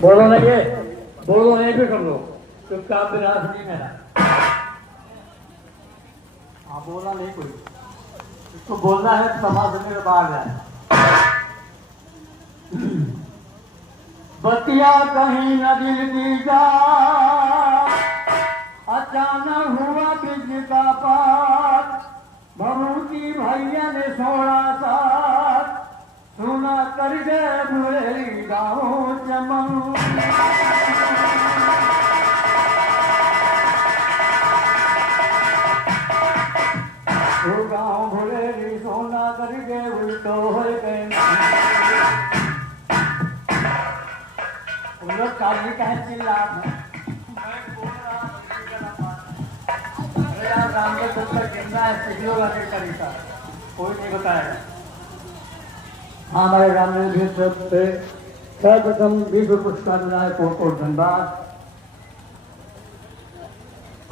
बोलो ना ये, बोलो नहीं भी कर लो, चुपचाप विनाश नहीं मेरा। हाँ बोला नहीं कोई, इसको बोलना है तो समाज में बाहर जाए। बतिया कहीं न दिल की जा, अचानक हुआ बिजली का पात, भभूति भैया ने सोना साथ, सुना कर गए बुरे गाँव चमन। गाँव भुलेरी सोना कर गए उल्टो हो गए। उन लोग काली कहे चिल्ला रामदेव डॉक्टर कहना है सीढ़ियों लगे तरीका कोई नहीं बताएगा। हाँ हमारे रामदेव जी तरफ से सर्वप्रथम विश्व पुरस्कार मिला है, कोट धनबाद।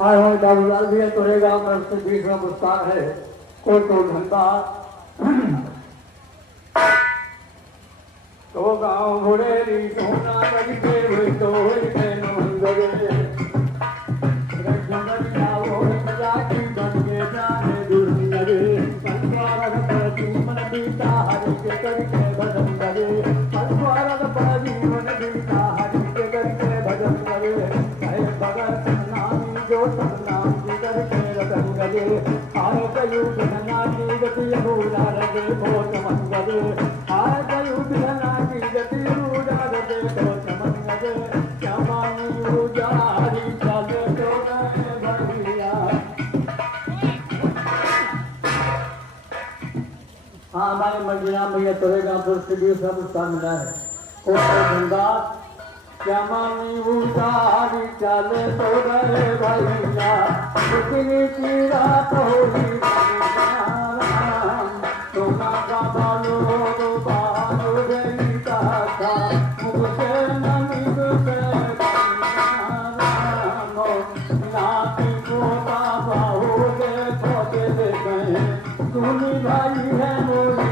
आए हुए बाबूलाल भी है, तोरे गाँव तरफ से 20वां पुरस्कार है, कोट धनबाद। तो गाँव घोड़ेरी सोना करके हुई तो हुई गए बीता हरि के करके भजन करे, परस्वारक पर जीवन बीता हरि के करके भजन करे। कहे भगत नामी जो सतनाम जी करके रतन करे, हार कयुग धना की गति बूढ़ा रगे बहुत मन गरे, हार कयुग धना की गति बूढ़ा रगे बहुत मन गरे। क्या मानी उजारी चले तो गए भैया। हाँ हमारे मंदिरा भैया तोरेगा से 20वां पुरस्कार मिला है, धनबाद। क्या मानी उजारी चले तो गए भैया, कितनी की रात होगी सोना का बालो बालो गई था मुझसे नमी नाती को बाबा हो गए पौधे दे गए, सुनी भाई है मोरी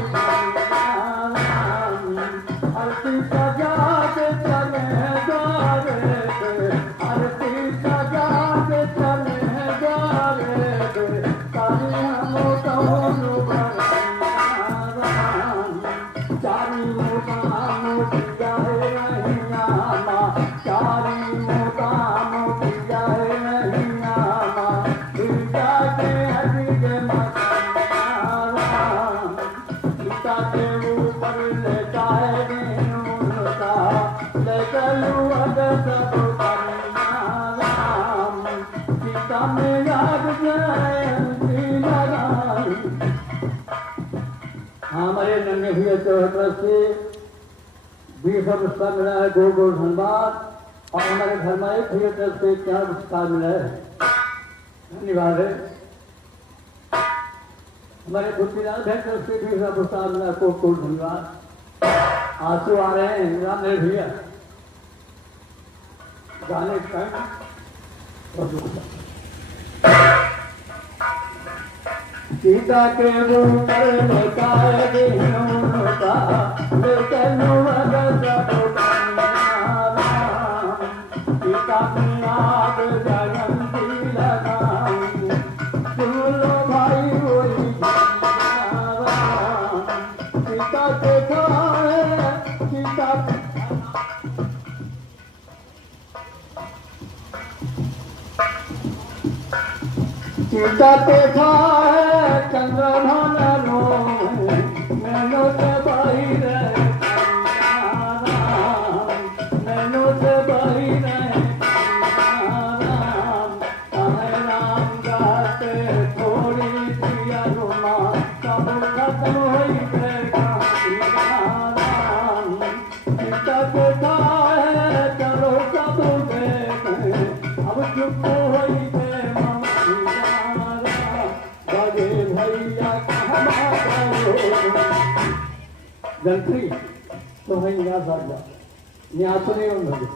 आरती सजा के चले द्वारे पे, आरती सजा के चले द्वारे पे, तारी हम दोनों चारी मुकाम जाए नहीं आमा, चारी मुकाम जाए नहीं आमा, दुर्गा के हरि के सीता के ऊपर लेता है उनका, लेकर सब राम सीता में याद जयंती लगाई। हमारे नन्हे हुए तरफ से 20वां पुरस्कार मिला है, कोट धनबाद। और हमारे घर में एक हुए तरफ से 4 पुरस्कार मिला है, धन्यवाद है। हमारे पृथ्वीलाल भाई तरफ से 20वां पुरस्कार मिला, कोट धनबाद। आंसू आ रहे हैं रामदेव भैया गाने का। सीता के ऊपर लेता है उनका, लेकर सीता में आग जयंती लगाई, सुनो भाई बोली सीता के खाए सीता सीता के खाए चंद्रमा नो नैनो से भाई रहे, नैनो से भाई रहे राम गाते थोड़ी सी अनुमा सब खत्म हुई सीता के खाए चलो सब देखे अब चुप हुई गंत्री तो है यहाँ साजा यहाँ तो नहीं होंगे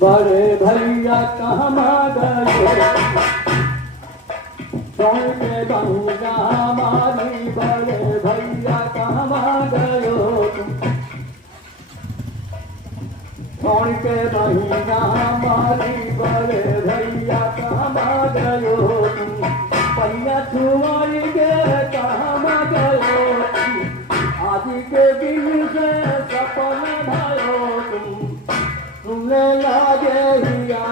बड़े भैया कहाँ गए सोन के बंगा मारी बड़े भैया के महीना मारी बड़े भैया कहाँ गयो तुम, पैया छुआई के कहाँ गयो तुम, आदि के दिन से सपन भयो तुम, सुनने लगे हिया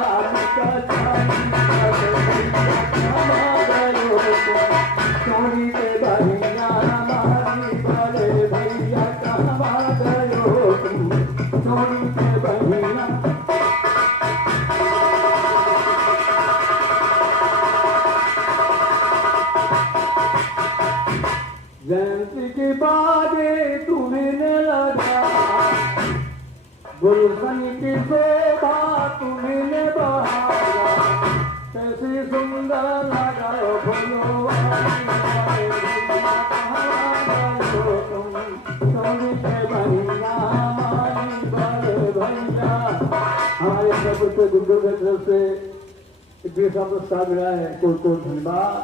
चोरी के बहिया मारी बड़े भैया कहाँ गयो तुम, चोरी के बहिया। जयंती की बाजे तुम्हें लगा, गुलशन की शोभा तुम्हें बहाया, कैसी सुंदर लगा बोलो चोरी के बहिया मारी बड़े भैया। हमारे प्रभु से गुरु के तरफ से एक पुरस्कार मिला है, कोट कोट धन्यवाद।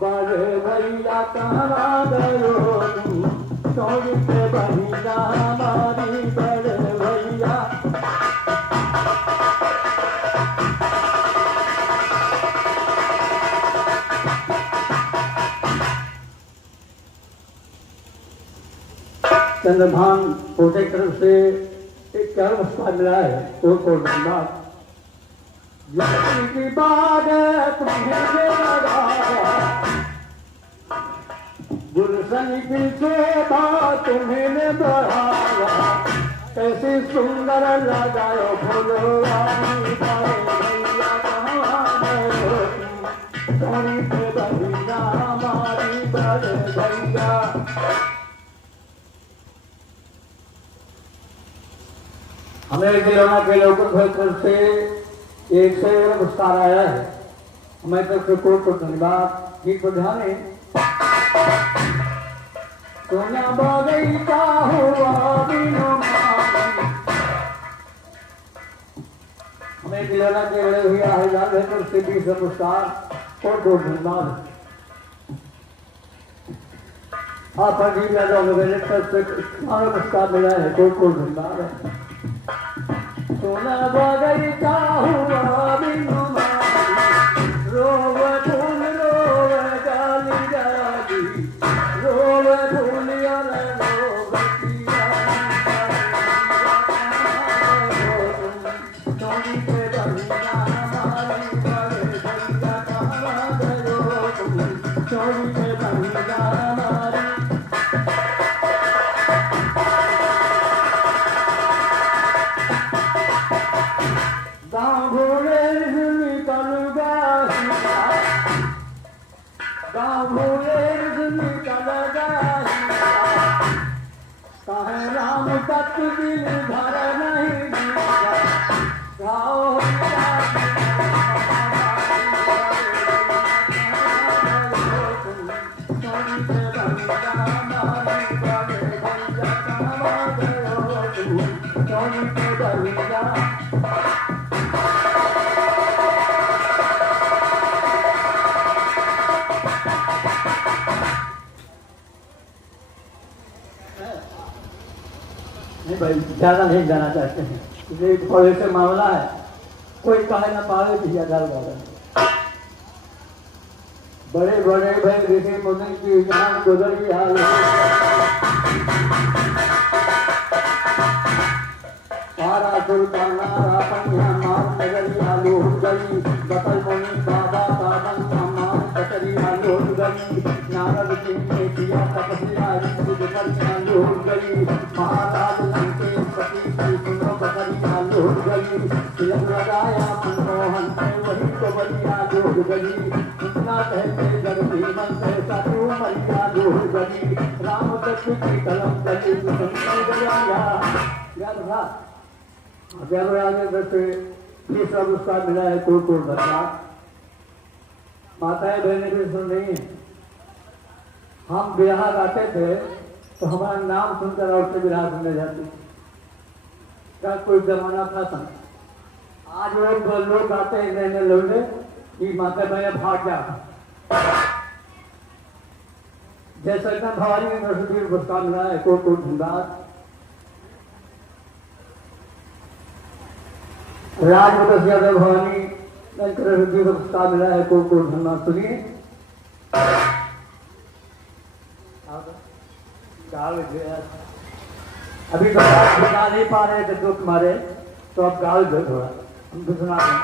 बड़े भैया कहाँ गयो तुम, चोरी के बहिया मारी बड़े भैया। चंद्रभान कोटे की तरफ से एक चार पुरस्कार मिला है, कोट कोट धन्यवाद। की बात तुम्हें गुलशन की शोभा तुम्हें बढ़ाया, कैसी सुंदर लगायो फुलवारी भैया कहाँ गयो तुम, चोरी के बहिया मारी बड़े भैया। हमें खिलौना के लोगों तरफ से एक से पुरस्कार आया है, हमें तरफ से कोट कोट धन्यवाद। गीत को ध्यान है। सोना बगीचा हुआ बिनो माली, हमें खिलौना के बड़े भैया हरिलाल है तरफ से 20 पुरस्कार, कोट कोट धन्यवाद। आप अजीब यादव मेरे तरफ से पुरस्कार मिला है, कोट कोट धन्यवाद। सोना बगीचा हुआ बिनु माली, रोव फूल रोव गाली गाली, रोव फूल चोरी के बहिया मारी बड़े भैया कहाँ गयो तुम, चोरी के बहिया मारी। गाँव भोले निकल गया, गाँव भोले निकल गया, कहे राम तक दिल भर नहीं दिया, गाँव चोरी के बहिया मारी बड़े भैया कहाँ गयो तुम, चोरी के बहिया। नहीं भाई, ज्यादा नहीं जाना चाहते हैं, इसलिए थोड़े से मामला है, कोई कहे ना पावे भी ज्यादा लगा। बड़े बड़े भाई ऋषि मुनि की जान गुजरी हाल सारा सुल्ताना रापनिया मार नगरी आलू गई, बकल मुनि बाबा साधन सामान कचरी आलू गई, नारद सिंह ने किया तपस्या ऋषि पर आलू गई, महाराज लंकेश पति की सुनो बकरी आलू गई, तिलक लगाया मनमोहन से वही तो बलिया जोड़ गई, इतना कहते जगती मन से साधु मरिया जोड़ गई, राम दत्त की कलम गली सुनने गया यार अगर आगे बच्चे ये सब उसका मिला है कोट कोट धन्यवाद। माताएं बहनें भी सुन रही हैं, हम बिहार आते थे तो हमारा नाम सुनकर और से बिहार सुनने जाते, क्या कोई जमाना था सन। आज लोग आते हैं नए नए लोग कि माता बहने भाग जा, जैसा इतना भवानी यूनिवर्सिटी पुरस्कार मिला है कोट कोट धन्यवाद। राजपथ यादव भवानी शंकर रुद्र का पुरस्कार मिला है को धन्यवाद। सुनिए अभी तो आप गा नहीं पा रहे थे दुख मारे, तो अब गाल दो थोड़ा, हम तो सुना दें।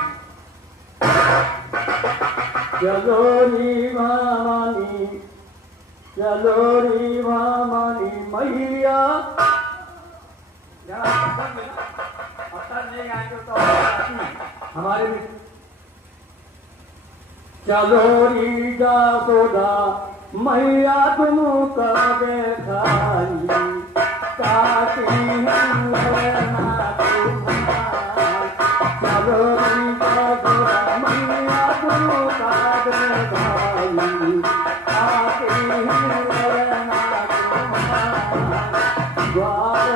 चलो री मामानी, चलो री मामानी मैया, नहीं आएंगे तो हमारे भी। चलो री जासोदा मैया तुम कब खाई, काटी ना चलो री जासोदा मैया तुम कब खाई, काटी ना द्वार